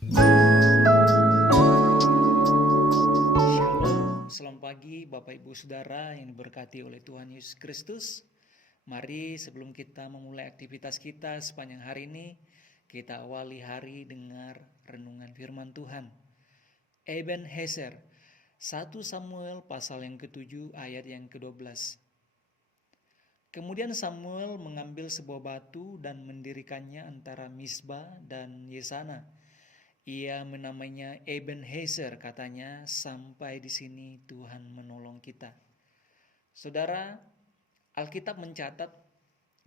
Shalom, selamat pagi Bapak Ibu Saudara yang diberkati oleh Tuhan Yesus Kristus. Mari sebelum kita memulai aktivitas kita sepanjang hari ini, kita awali hari dengar renungan firman Tuhan. Ebenezer, 1 Samuel pasal yang ke-7 ayat yang ke-12. Kemudian Samuel mengambil sebuah batu dan mendirikannya antara Misbah dan Yesana. Ia menamainya Ebenezer, katanya, sampai di sini Tuhan menolong kita. Saudara, Alkitab mencatat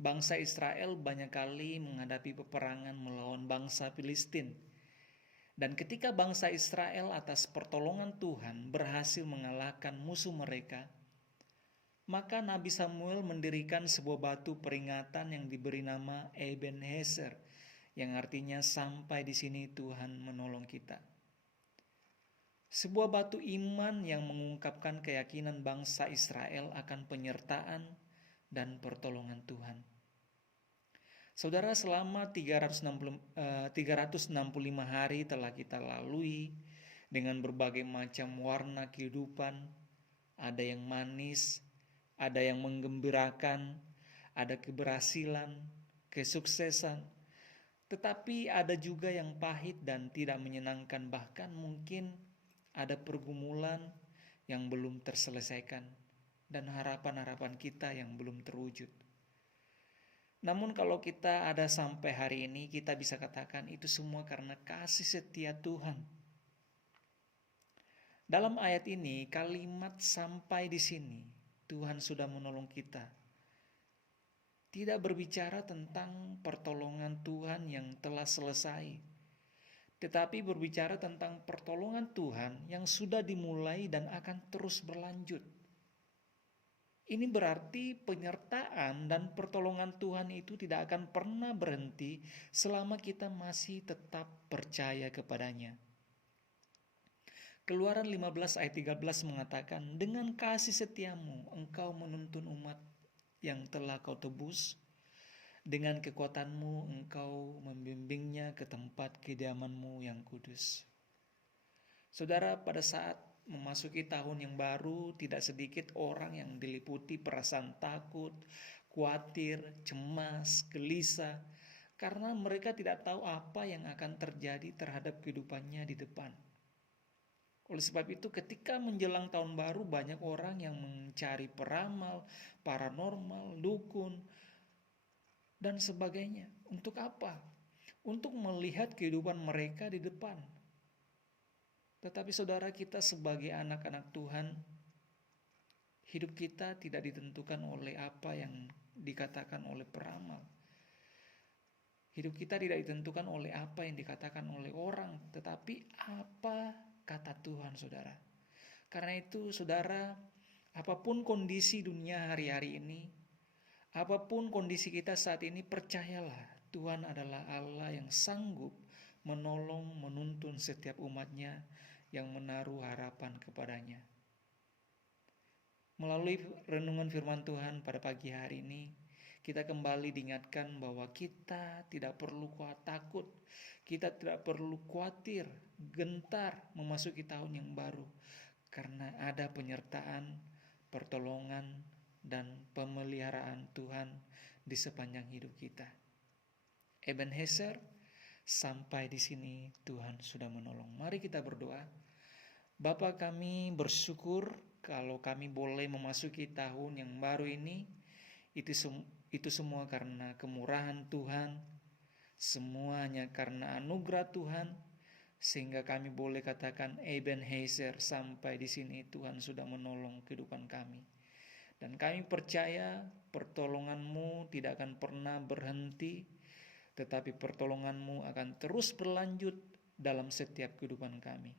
bangsa Israel banyak kali menghadapi peperangan melawan bangsa Filistin. Dan ketika bangsa Israel atas pertolongan Tuhan berhasil mengalahkan musuh mereka, maka Nabi Samuel mendirikan sebuah batu peringatan yang diberi nama Ebenezer, yang artinya sampai di sini Tuhan menolong kita. Sebuah batu iman yang mengungkapkan keyakinan bangsa Israel akan penyertaan dan pertolongan Tuhan. Saudara, selama 365 hari telah kita lalui dengan berbagai macam warna kehidupan. Ada yang manis, ada yang menggembirakan, ada keberhasilan, kesuksesan. Tetapi ada juga yang pahit dan tidak menyenangkan, bahkan mungkin ada pergumulan yang belum terselesaikan dan harapan-harapan kita yang belum terwujud. Namun kalau kita ada sampai hari ini, kita bisa katakan itu semua karena kasih setia Tuhan. Dalam ayat ini, kalimat sampai di sini, Tuhan sudah menolong kita, tidak berbicara tentang pertolongan Tuhan yang telah selesai, tetapi berbicara tentang pertolongan Tuhan yang sudah dimulai dan akan terus berlanjut. Ini berarti penyertaan dan pertolongan Tuhan itu tidak akan pernah berhenti selama kita masih tetap percaya kepadanya. Keluaran 15 ayat 13 mengatakan, dengan kasih setiamu engkau menuntun umat yang telah kau tebus, dengan kekuatanmu engkau membimbingnya ke tempat kediamanmu yang kudus. Saudara, pada saat memasuki tahun yang baru, tidak sedikit orang yang diliputi perasaan takut, khawatir, cemas, gelisah, karena mereka tidak tahu apa yang akan terjadi terhadap kehidupannya di depan. Oleh sebab itu, ketika menjelang tahun baru, banyak orang yang mencari peramal, paranormal, dukun, dan sebagainya. Untuk apa? Untuk melihat kehidupan mereka di depan. Tetapi saudara, kita sebagai anak-anak Tuhan, hidup kita tidak ditentukan oleh apa yang dikatakan oleh peramal. Hidup kita tidak ditentukan oleh apa yang dikatakan oleh orang, tetapi apa kata Tuhan, saudara. Karena itu, saudara, apapun kondisi dunia hari-hari ini, apapun kondisi kita saat ini, percayalah Tuhan adalah Allah yang sanggup menolong, menuntun setiap umatnya yang menaruh harapan kepadanya. Melalui renungan firman Tuhan pada pagi hari ini, kita kembali diingatkan bahwa kita tidak perlu takut, kita tidak perlu khawatir, gentar memasuki tahun yang baru, karena ada penyertaan, pertolongan, dan pemeliharaan Tuhan di sepanjang hidup kita. Ebenezer, sampai di sini Tuhan sudah menolong. Mari kita berdoa. Bapa, kami bersyukur kalau kami boleh memasuki tahun yang baru ini. Itu semua karena kemurahan Tuhan, semuanya karena anugerah Tuhan, sehingga kami boleh katakan Ebenezer, sampai di sini Tuhan sudah menolong kehidupan kami. Dan kami percaya pertolongan-Mu tidak akan pernah berhenti, tetapi pertolongan-Mu akan terus berlanjut dalam setiap kehidupan kami.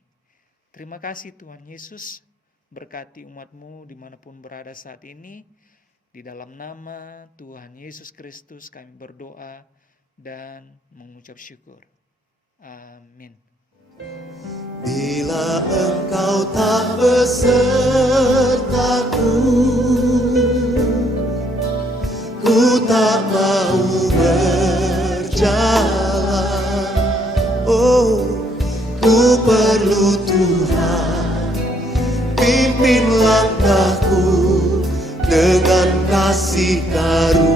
Terima kasih Tuhan Yesus, berkati umat-Mu dimanapun berada saat ini. Di dalam nama Tuhan Yesus Kristus kami berdoa dan mengucap syukur. Amin. Bila engkau tak besertaku, ku tak mau berjalan. Oh, ku perlu Tuhan. Pimpin langkahku dengan kasih karunia-Mu.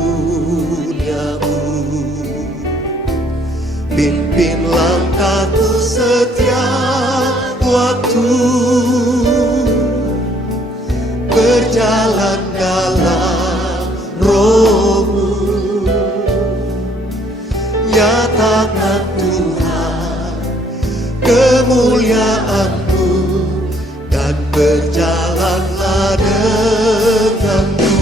Pimpin langkahku setiap waktu, berjalan dalam Roh-Mu. Nyatakan Tuhan kemuliaan-Mu, dan berjalanlah denganmu.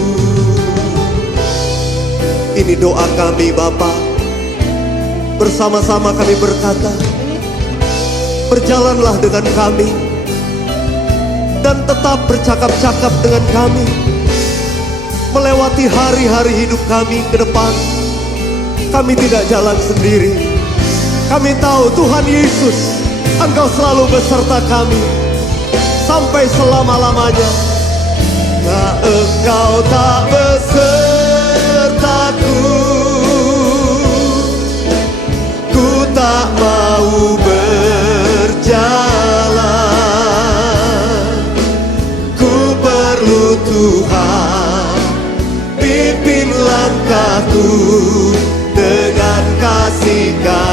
Ini doa kami Bapa. Bersama-sama kami berkata, berjalanlah dengan kami, dan tetap bercakap-cakap dengan kami, melewati hari-hari hidup kami ke depan. Kami tidak jalan sendiri. Kami tahu Tuhan Yesus, Engkau selalu beserta kami sampai selama-lamanya. Nah, Engkau tak besertaku, ku tak mau berjalan. Ku perlu Tuhan, pimpin langkahku dengan kasih-Mu.